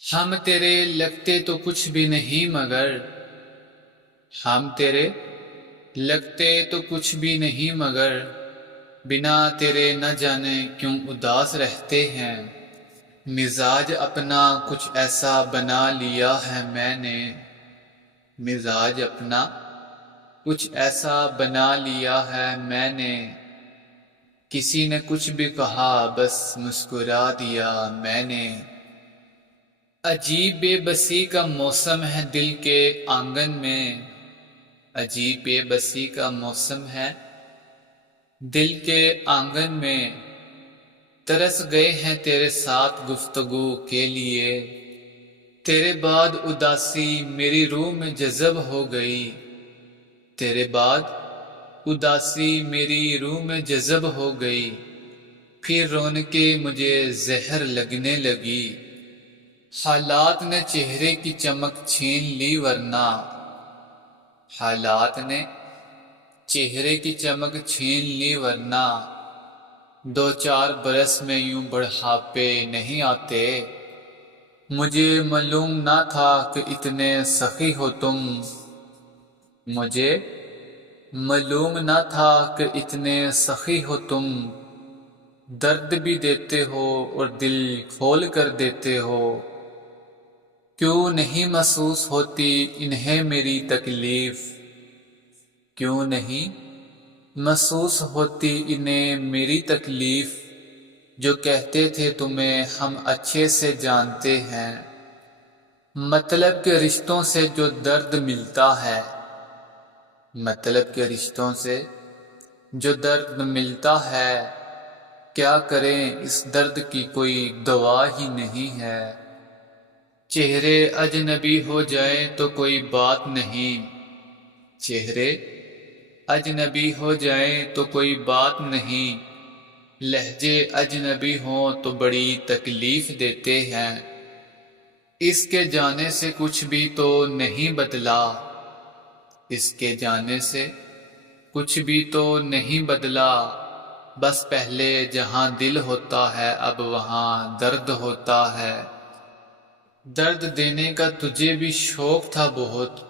ہم تیرے لگتے تو کچھ بھی نہیں مگر ہم تیرے لگتے تو کچھ بھی نہیں مگر بنا تیرے نہ جانے کیوں اداس رہتے ہیں۔ مزاج اپنا کچھ ایسا بنا لیا ہے میں نے، مزاج اپنا کچھ ایسا بنا لیا ہے میں نے، کسی نے کچھ بھی کہا بس مسکرا دیا میں نے۔ عجیب بے بسی کا موسم ہے دل کے آنگن میں، عجیب بے بسی کا موسم ہے دل کے آنگن میں، ترس گئے ہیں تیرے ساتھ گفتگو کے لیے، تیرے بعد اداسی میری روح میں جذب ہو گئی، تیرے بعد اداسی میری روح میں جذب ہو گئی، پھر رونقیں مجھے زہر لگنے لگی۔ حالات نے چہرے کی چمک چھین لی ورنہ، حالات نے چہرے کی چمک چھین لی ورنہ، دو چار برس میں یوں بڑھاپے نہیں آتے۔ مجھے معلوم نہ تھا کہ اتنے سخی ہو تم، مجھے معلوم نہ تھا کہ اتنے سخی ہو تم، درد بھی دیتے ہو اور دل کھول کر دیتے ہو۔ کیوں نہیں محسوس ہوتی انہیں میری تکلیف، کیوں نہیں محسوس ہوتی انہیں میری تکلیف، جو کہتے تھے تمہیں ہم اچھے سے جانتے ہیں۔ مطلب کے رشتوں سے جو درد ملتا ہے، مطلب کے رشتوں سے جو درد ملتا ہے، کیا کریں اس درد کی کوئی دوا ہی نہیں ہے۔ چہرے اجنبی ہو جائیں تو کوئی بات نہیں، چہرے اجنبی ہو جائیں تو کوئی بات نہیں، لہجے اجنبی ہوں تو بڑی تکلیف دیتے ہیں۔ اس کے جانے سے کچھ بھی تو نہیں بدلا، اس کے جانے سے کچھ بھی تو نہیں بدلا، بس پہلے جہاں دل ہوتا ہے اب وہاں درد ہوتا ہے۔ درد دینے کا تجھے بھی شوق تھا بہت،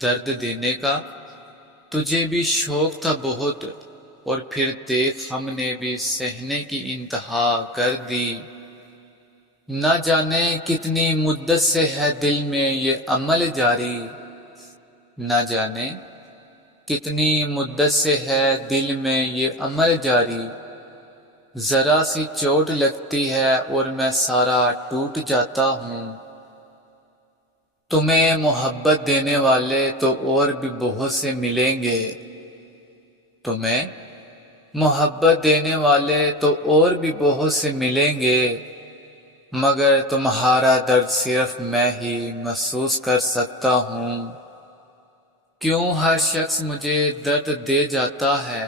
درد دینے کا تجھے بھی شوق تھا بہت، اور پھر دیکھ ہم نے بھی سہنے کی انتہا کر دی۔ نہ جانے کتنی مدت سے ہے دل میں یہ عمل جاری، نہ جانے کتنی مدت سے ہے دل میں یہ عمل جاری، ذرا سی چوٹ لگتی ہے اور میں سارا ٹوٹ جاتا ہوں۔ تمہیں محبت دینے والے تو اور بھی بہت سے ملیں گے، تمہیں محبت دینے والے تو اور بھی بہت سے ملیں گے، مگر تمہارا درد صرف میں ہی محسوس کر سکتا ہوں۔ کیوں ہر شخص مجھے درد دے جاتا ہے،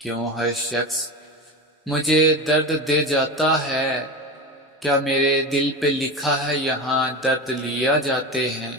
کیوں ہر شخص مجھے درد دے جاتا ہے، کیا میرے دل پہ لکھا ہے یہاں درد لیا جاتے ہیں۔